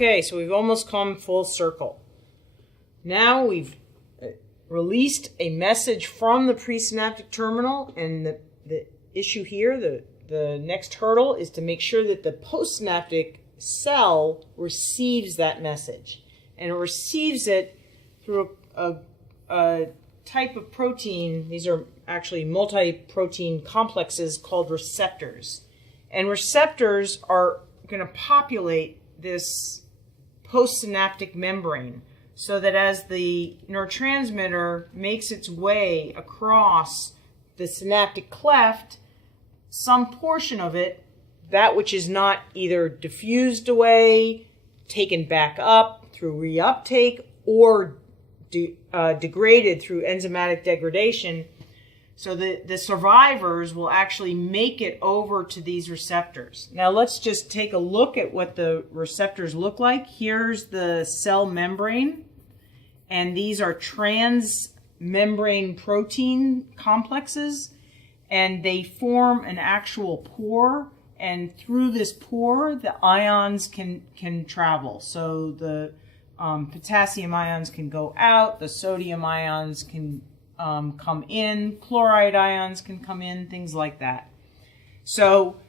Okay, so we've almost come full circle. Now we've released a message from the presynaptic terminal, and the issue here, the next hurdle, is to make sure that the postsynaptic cell receives that message. And it receives it through a type of protein. These are actually multi-protein complexes called receptors. And receptors are going to populate this postsynaptic membrane so that as the neurotransmitter makes its way across the synaptic cleft, some portion of it, that which is not either diffused away, taken back up through reuptake, or degraded through enzymatic degradation, so the survivors will actually make it over to these receptors. Now let's just take a look at what the receptors look like. Here's the cell membrane, and these are transmembrane protein complexes, and they form an actual pore, and through this pore the ions can travel. So the potassium ions can go out, the sodium ions can come in, chloride ions can come in, things like that. So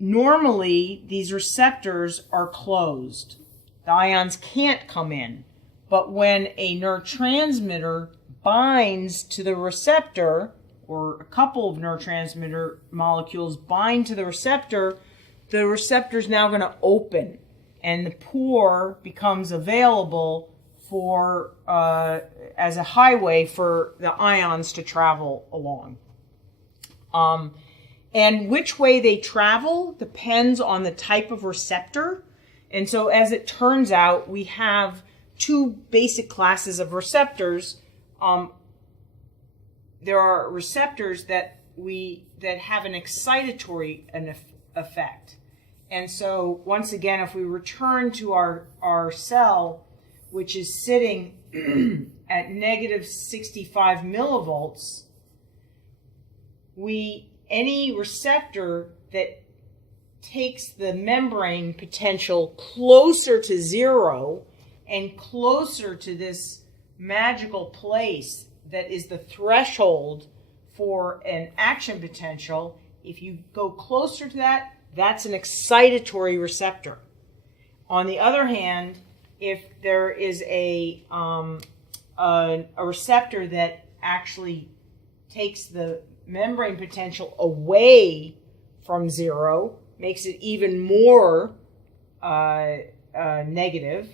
normally these receptors are closed. The ions can't come in. But when a neurotransmitter binds to the receptor, or a couple of neurotransmitter molecules bind to the receptor is now going to open, and the pore becomes available for as a highway for the ions to travel along. And which way they travel depends on the type of receptor. And so as it turns out, we have two basic classes of receptors. There are receptors that have an excitatory effect. And so once again, if we return to our cell, which is sitting at negative 65 millivolts, any receptor that takes the membrane potential closer to zero and closer to this magical place that is the threshold for an action potential, if you go closer to that, that's an excitatory receptor. On the other hand, if there is a receptor that actually takes the membrane potential away from zero, makes it even more negative,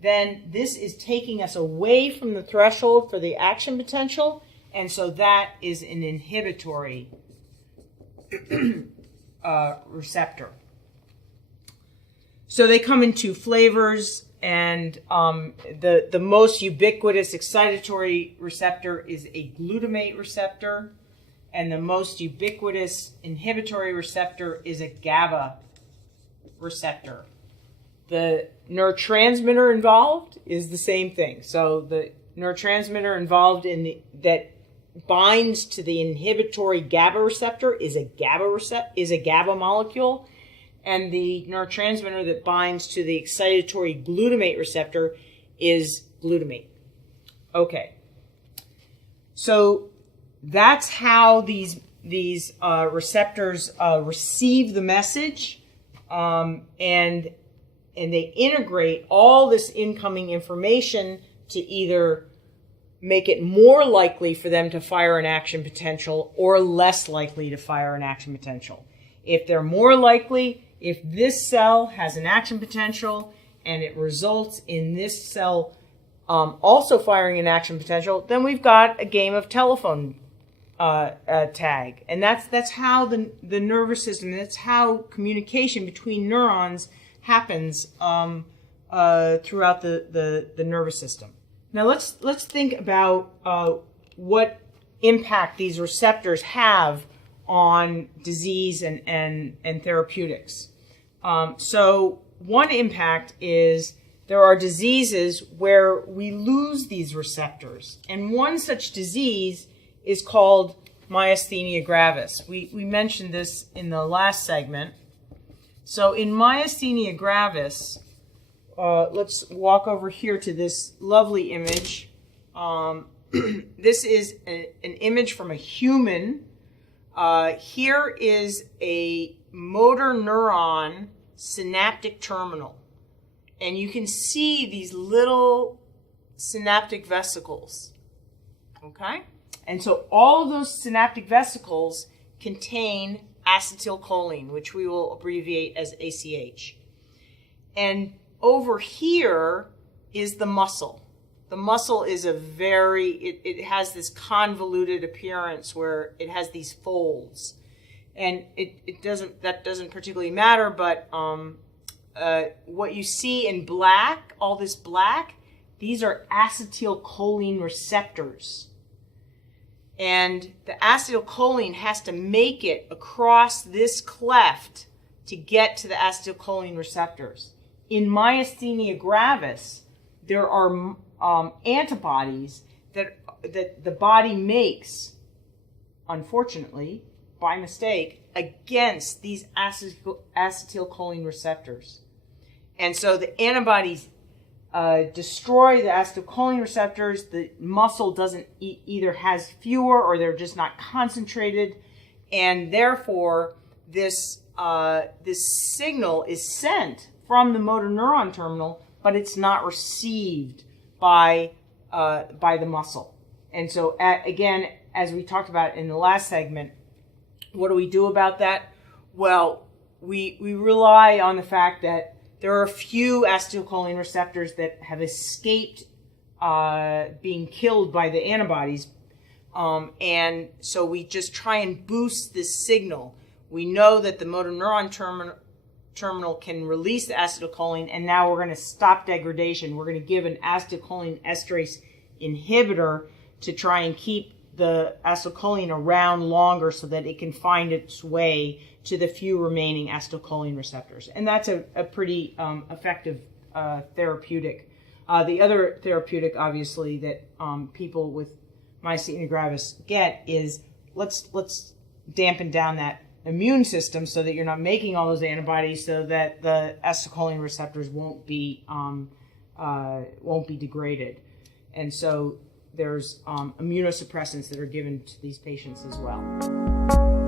then this is taking us away from the threshold for the action potential, and so that is an inhibitory receptor. So they come in two flavors, and the most ubiquitous excitatory receptor is a glutamate receptor, and the most ubiquitous inhibitory receptor is a GABA receptor. The neurotransmitter involved is the same thing. So the neurotransmitter involved that binds to the inhibitory GABA receptor is a GABA molecule, and the neurotransmitter that binds to the excitatory glutamate receptor is glutamate. Okay, so that's how these receptors receive the message, and they integrate all this incoming information to either make it more likely for them to fire an action potential or less likely to fire an action potential. If they're more likely, if this cell has an action potential and it results in this cell also firing an action potential, then we've got a game of telephone tag. And that's how the nervous system, that's how communication between neurons happens throughout the nervous system. Now let's think about what impact these receptors have on disease and therapeutics. So one impact is there are diseases where we lose these receptors, and one such disease is called myasthenia gravis. We mentioned this in the last segment. So in myasthenia gravis, let's walk over here to this lovely image. This is an image from a human. Here is a motor neuron synaptic terminal. And you can see these little synaptic vesicles. Okay? And so all of those synaptic vesicles contain acetylcholine, which we will abbreviate as ACH. And over here is the muscle. The muscle is it has this convoluted appearance where it has these folds. And that doesn't particularly matter, but what you see in black, all this black, these are acetylcholine receptors. And the acetylcholine has to make it across this cleft to get to the acetylcholine receptors. In myasthenia gravis, there are antibodies that the body makes, unfortunately, by mistake, against these acetylcholine receptors. And so the antibodies destroy the acetylcholine receptors. The muscle doesn't either has fewer or they're just not concentrated, and therefore this signal is sent from the motor neuron terminal, but it's not received by the muscle. And so again, as we talked about in the last segment, what do we do about that? Well, we rely on the fact that there are a few acetylcholine receptors that have escaped being killed by the antibodies. And so we just try and boost this signal. We know that the motor neuron terminal can release the acetylcholine, and now we're going to stop degradation. We're going to give an acetylcholine esterase inhibitor to try and keep the acetylcholine around longer so that it can find its way to the few remaining acetylcholine receptors. And that's a pretty effective therapeutic. The other therapeutic, obviously, that people with myasthenia gravis get is let's dampen down that immune system so that you're not making all those antibodies, so that the acetylcholine receptors won't be degraded. And so there's immunosuppressants that are given to these patients as well.